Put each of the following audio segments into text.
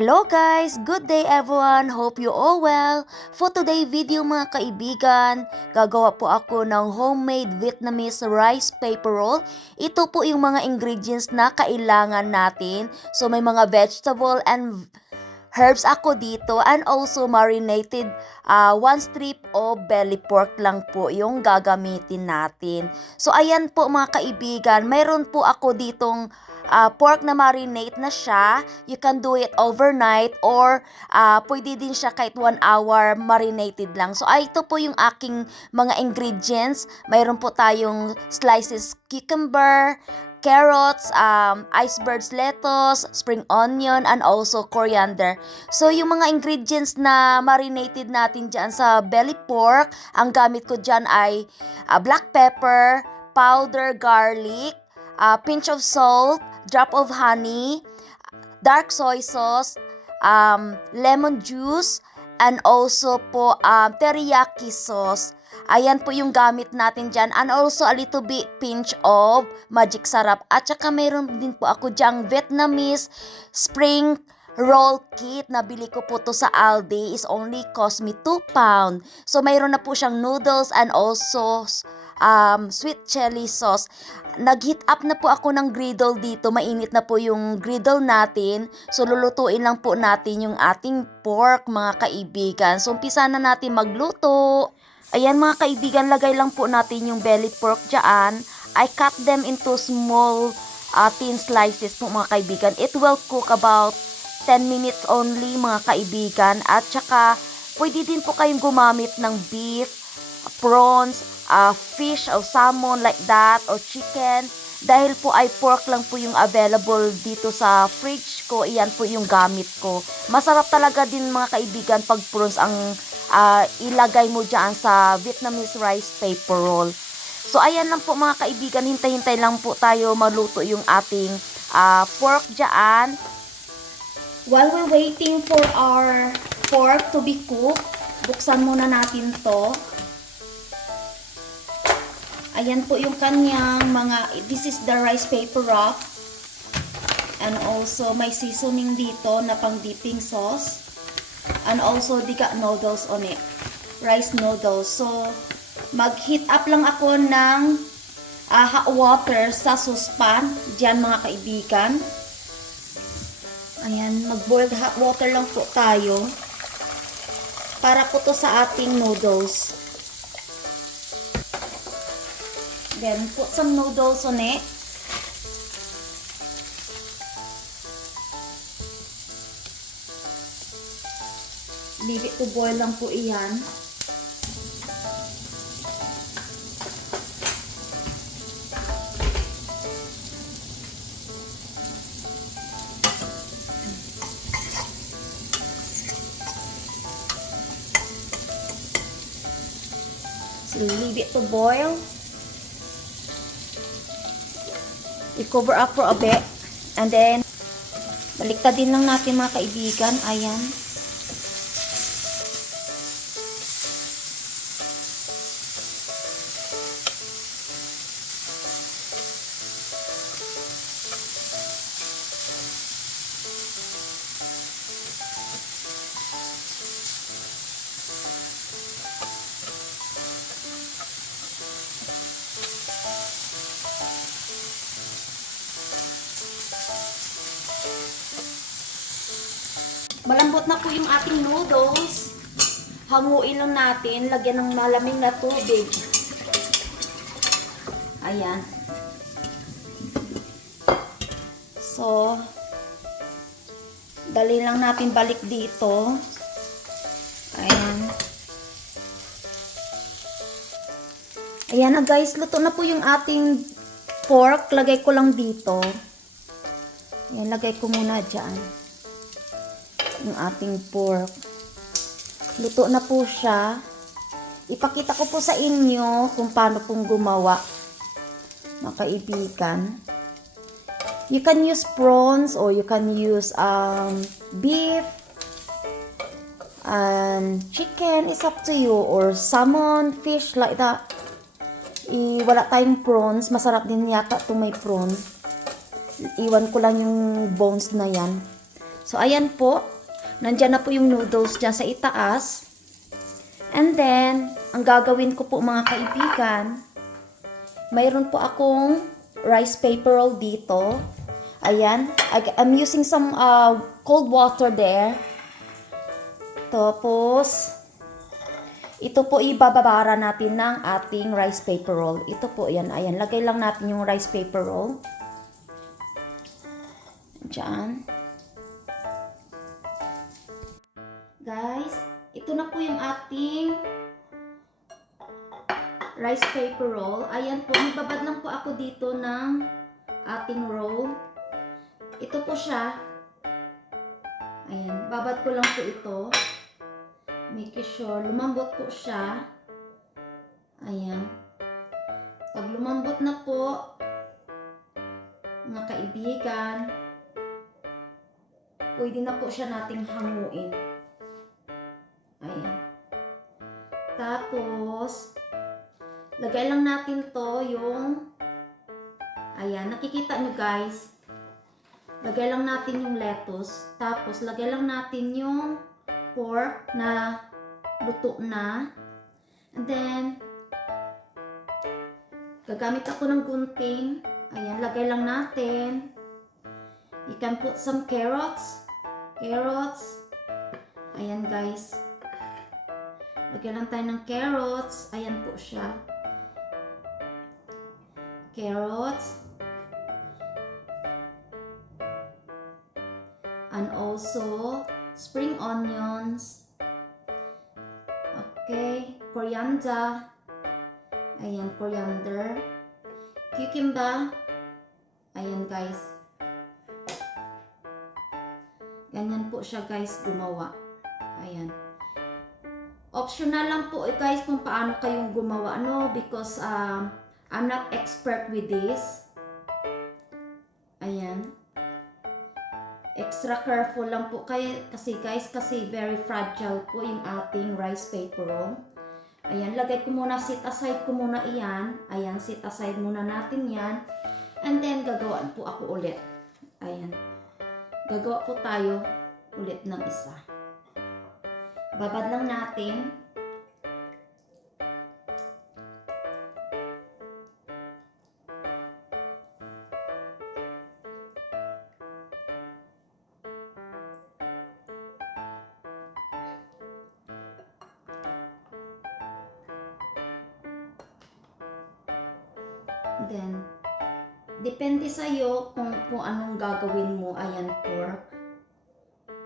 Hello guys! Good day everyone! Hope you all well! For today video mga kaibigan, gagawa po ako ng homemade Vietnamese rice paper roll. Ito po yung mga ingredients na kailangan natin. So may mga vegetable and herbs ako dito and also marinated one strip of belly pork lang po yung gagamitin natin. So ayan po mga kaibigan, mayroon po ako ditong pork na marinate na siya. You can do it overnight or pwede din siya kahit 1 hour marinated lang. So ito po yung aking mga ingredients. Mayroon po tayong slices cucumber, carrots, iceberg's lettuce, spring onion, and also coriander. So, yung mga ingredients na marinated natin dyan sa belly pork, ang gamit ko dyan ay black pepper, powder garlic, pinch of salt, drop of honey, dark soy sauce, lemon juice, and also po teriyaki sauce. Ayan po yung gamit natin dyan. And also a little bit pinch of magic sarap. At saka mayroon din po ako dyang Vietnamese spring roll kit. Nabili ko po to sa Aldi. Is only cost me 2 pound. So mayroon na po siyang noodles and also sweet chili sauce. Nag-heat up na po ako ng griddle dito. Mainit na po yung griddle natin. So lulutuin lang po natin yung ating pork mga kaibigan. So umpisa na natin magluto. Ayan mga kaibigan, lagay lang po natin yung belly pork dyan. I cut them into small thin slices po mga kaibigan. It will cook about 10 minutes only mga kaibigan. At saka pwede din po kayong gumamit ng beef, prawns, fish or salmon like that or chicken. Dahil po ay pork lang po yung available dito sa fridge ko, iyan po yung gamit ko. Masarap talaga din mga kaibigan pag prawns ang ilagay mo dyan sa Vietnamese rice paper roll. So ayan lang po mga kaibigan, hintay-hintay lang po tayo maluto yung ating pork dyan. While we're waiting for our pork to be cooked, buksan muna natin to. Ayan po yung kanyang this is the rice paper wrap. And also may seasoning dito na pang dipping sauce. And also they got noodles on it. Rice noodles. So mag-heat up lang ako ng hot water sa saucepan. Diyan mga kaibigan. Ayan, mag-boiled hot water lang po tayo. Para po to sa ating noodles. Then put some noodles on it. Leave it to boil lang po iyan. So leave it to boil. I-cover up for a bit. And then, baliktadin lang natin mga kaibigan. Ayan. Malambot na po yung ating noodles. Hanguin lang natin. Lagyan ng malamig na tubig. Ayan. So, dali lang natin balik dito. Ayan. Ayan na guys. Luto na po yung ating pork. Lagay ko lang dito. Ayan, lagay ko muna dyan yung ating pork. Luto na po siya. Ipakita ko po sa inyo kung paano pong gumawa, mga kaibigan. You can use prawns or you can use beef and chicken. It's up to you. Or salmon, fish, like that. Wala tayong prawns. Masarap din yata itong may prawn. Iwan ko lang yung bones na yan. So, ayan po. Nandyan na po yung noodles dyan sa itaas. And then, ang gagawin ko po mga kaibigan, mayroon po akong rice paper roll dito. Ayan. I'm using some cold water there. Tapos, ito po ibababara natin ng ating rice paper roll. Ito po, yan. Ayan, lagay lang natin yung rice paper roll. Diyan. Guys, ito na po yung ating rice paper roll. Ayan po, magbabad lang po ako dito ng ating roll. Ito po siya. Ayan, babad ko lang po ito. Make sure lumambot po siya. Ayan. Pag lumambot na po, mga kaibigan, pwede na po siya nating hanguin. Ayan. Tapos, lagay lang natin to yung, ayan, nakikita nyo guys. Lagay lang natin yung lettuce. Tapos, lagay lang natin yung pork na luto na. And then, gagamit ako ng gunting. Ayan, lagay lang natin. You can put some carrots. Carrots. Ayan guys. Lagyan lang tayo ng carrots. Ayan po siya. Carrots. And also, spring onions. Okay. Coriander. Ayan, coriander. Cucumber. Ayan guys. Ganyan po siya guys gumawa. Ayan. Optional lang po guys kung paano kayong gumawa, no? Because I'm not expert with this. Ayan. Extra careful lang po kayo kasi guys, kasi very fragile po yung ating rice paper roll. Ayan, lagay ko muna, set aside ko muna iyan. Ayan, set aside muna natin yan. And then, gagawin po ako ulit. Ayan. Gagawa po tayo ulit ng isa. Babad lang natin. Then, depende sa'yo kung anong gagawin mo. Ayan, pork.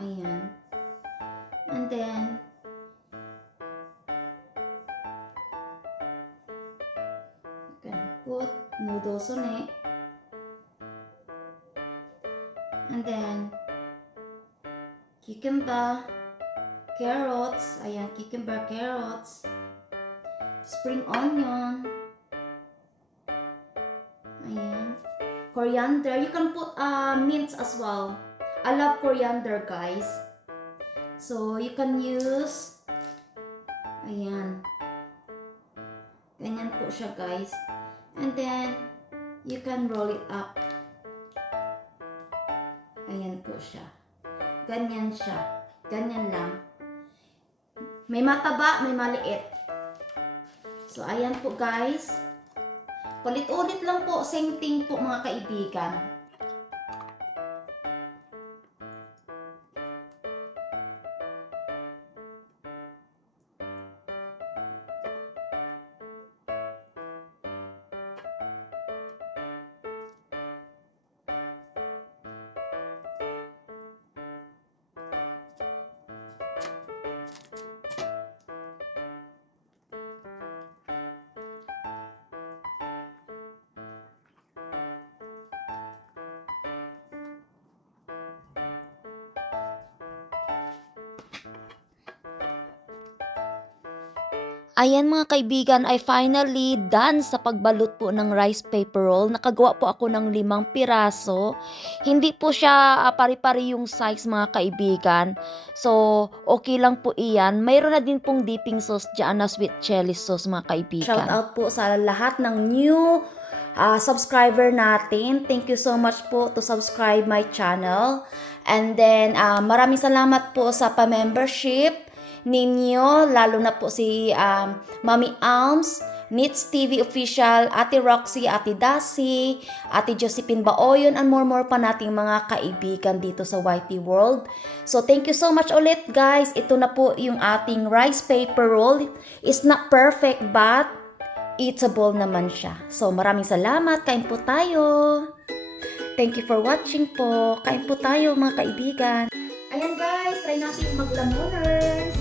Ayan. And then, you can put noodles on it. And then, cucumber, carrots. Ayan, cucumber, carrots. Spring onion. Ayan. Coriander. You can put mint as well. I love coriander, guys. So, you can use, ayan. Ganyan po siya, guys. And then, you can roll it up. Ayan po siya. Ganyan siya. Ganyan lang. May mataba, may maliit. So, ayan po, guys. Ulit-ulit lang po, same thing po mga kaibigan. Ayan mga kaibigan, ay finally done sa pagbalot po ng rice paper roll. Nakagawa po ako ng 5 piraso. Hindi po siya pari-pari yung size mga kaibigan. So, okay lang po iyan. Mayroon na din pong dipping sauce dyan na sweet chili sauce mga kaibigan. Shout out po sa lahat ng new subscriber natin. Thank you so much po to subscribe my channel. And then, maraming salamat po sa pa-membership ninyo, lalo na po si Mami Alms, Nits TV Official, Ate Roxy, Ate Dasi, Ate Josephine Baoyon, and more pa nating mga kaibigan dito sa YT World. So, thank you so much ulit guys. Ito na po yung ating rice paper roll. It's not perfect but eatable naman siya. So, maraming salamat. Kain po tayo. Thank you for watching po. Kain po tayo mga kaibigan. Ayan guys, try natin yung maglamuners.